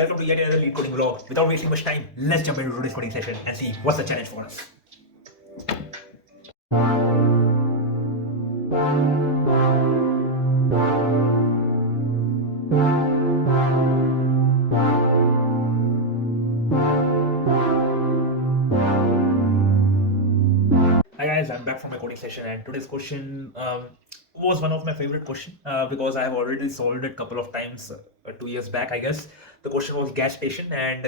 welcome to yet another lead coding vlog. Without wasting much time, let's jump into today's coding session and see what's the challenge for us. Hi guys, I'm back from my coding session, and today's question was one of my favorite question because I have already solved it a couple of times 2 years back, I guess. The question was gas station, and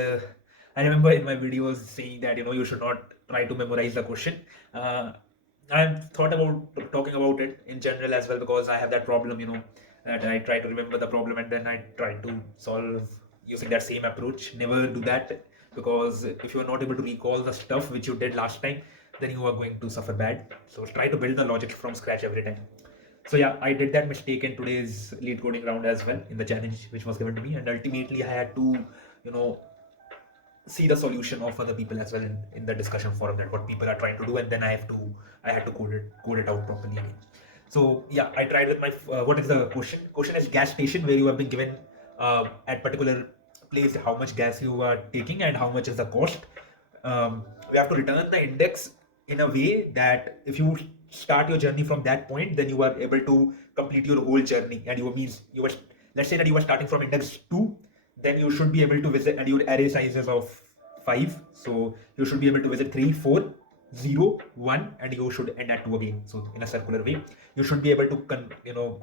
I remember in my videos saying that you should not try to memorize the question. I've thought about talking about it in general as well because I have that problem, that I try to remember the problem and then I try to solve using that same approach. Never do that, because if you are not able to recall the stuff which you did last time, then you are going to suffer bad. So try to build the logic from scratch every time. So yeah, I did that mistake in today's lead coding round as well, in the challenge which was given to me, and ultimately I had to, see the solution of other people as well in the discussion forum, that what people are trying to do, and then I had to code it out properly again. So yeah, I tried with my what is the question? Question is gas station, where you have been given at particular place how much gas you are taking and how much is the cost. We have to return the index in a way that if you start your journey from that point, then you are able to complete your whole journey. And you were, let's say that you were starting from index 2, then you should be able to visit, and your array size is of 5, so you should be able to visit 3, 4, 0, 1, and you should end at 2 again. So in a circular way, you should be able to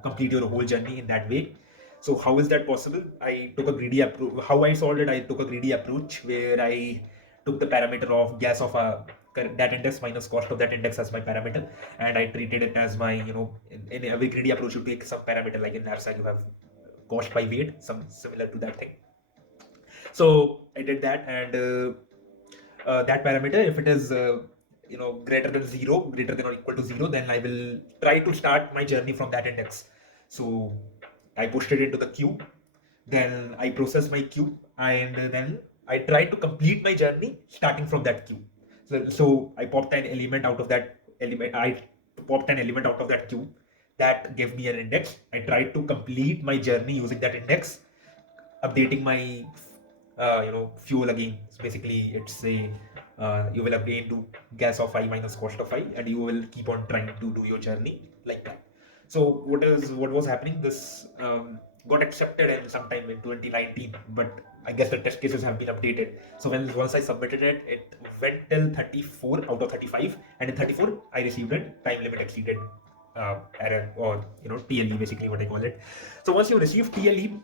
complete your whole journey in that way. So how is that possible? I took a greedy approach. How I solved it, I took a greedy approach where I took the parameter of gas of that index minus cost of that index as my parameter, and I treated it as my, in every greedy approach you take some parameter, like in NARSA you have cost by weight, some similar to that thing. So I did that, and that parameter, if it is greater than 0, greater than or equal to 0, then I will try to start my journey from that index. So I pushed it into the queue, then I process my queue, and then I try to complete my journey starting from that queue. So I popped an element out of that element. I popped an element out of that queue that gave me an index. I tried to complete my journey using that index, updating my fuel again. So basically it's a you will again do gas of I minus cost of I, and you will keep on trying to do your journey like that. So what was happening, this got accepted in sometime in 2019, but I guess the test cases have been updated. So once I submitted it, it went till 34 out of 35, and in 34 I received it, time limit exceeded error, or TLE, basically what I call it. So once you receive TLE,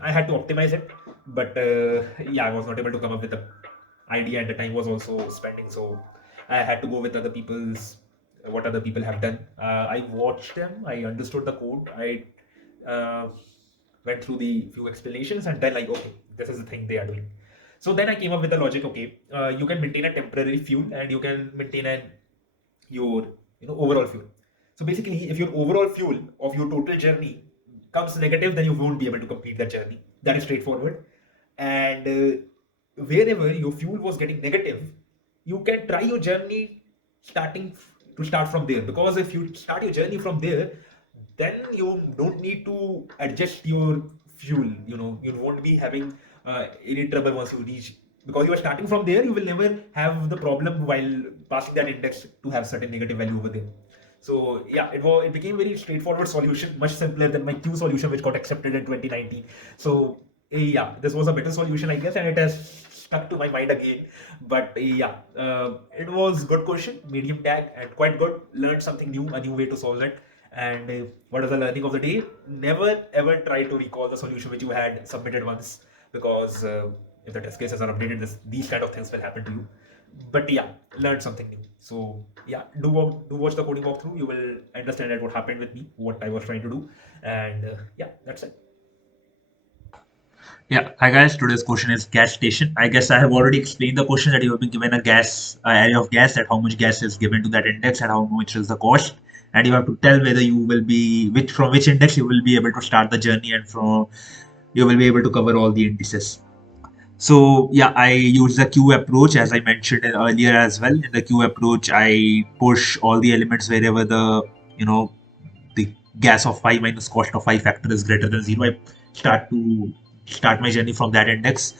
I had to optimize it, but yeah, I was not able to come up with the idea, and the time was also spending, so I had to go with what other people have done. I watched them, I understood the code, I went through the few explanations, and then like, okay, this is the thing they are doing. So then I came up with the logic. Okay, you can maintain a temporary fuel, and you can maintain your overall fuel. So basically, if your overall fuel of your total journey comes negative, then you won't be able to complete that journey. That is straightforward. And wherever your fuel was getting negative, you can try your journey start from there, because if you start your journey from there, then you don't need to adjust your fuel. You won't be having any trouble once you reach, because you are starting from there. You will never have the problem while passing that index to have certain negative value over there. So yeah, it became very straightforward solution, much simpler than my Q solution, which got accepted in 2019. So yeah, this was a better solution, I guess, and it has stuck to my mind again. But yeah, it was good question, medium tag, and quite good. Learned something new, a new way to solve it. And what is the learning of the day? Never ever try to recall the solution which you had submitted once, because if the test cases are updated, these kind of things will happen to you. But yeah, learn something new. So yeah, do watch the coding walkthrough. You will understand what happened with me, what I was trying to do, and yeah, that's it. Yeah, hi guys. Today's question is gas station. I guess I have already explained the question, that you have been given a gas area of gas, that how much gas is given to that index and how much is the cost, and you have to tell whether you will be from which index you will be able to start the journey, and from you will be able to cover all the indices. So yeah, I use the queue approach as I mentioned earlier as well. In the queue approach, I push all the elements wherever you know the gas of 5 minus cost of 5 factor is greater than 0. I start to start my journey from that index.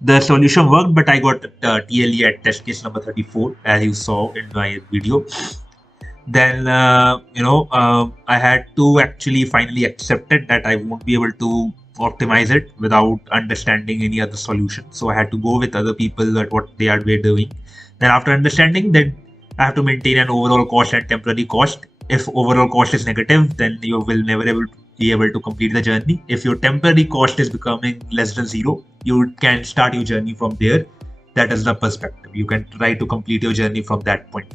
The solution worked, but I got TLE at test case number 34, as you saw in my video. Then I had to actually finally accept it that I won't be able to optimize it without understanding any other solution. So I had to go with other people at what they are doing. Then after understanding that, I have to maintain an overall cost and temporary cost. If overall cost is negative, then you will never be able to complete the journey. If your temporary cost is becoming less than zero, you can start your journey from there. That is the perspective. You can try to complete your journey from that point.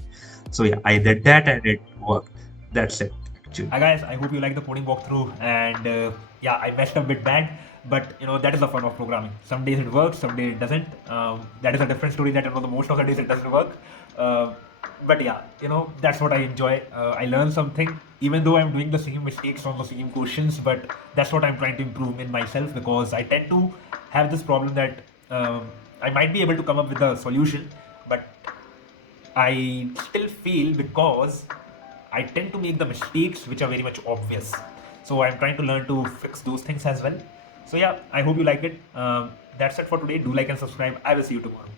So yeah, I did that and it worked. That's it. Actually. Hi guys, I hope you like the coding walkthrough, and yeah, I messed up a bit bad, but that is the fun of programming. Some days it works, some days it doesn't. That is a different story. That the most of the days it doesn't work. But yeah, that's what I enjoy. I learn something, even though I'm doing the same mistakes on the same questions. But that's what I'm trying to improve in myself, because I tend to have this problem that I might be able to come up with a solution, but I still feel, because I tend to make the mistakes which are very much obvious. So I'm trying to learn to fix those things as well. So yeah, I hope you like it. That's it for today. Do like and subscribe. I will see you tomorrow.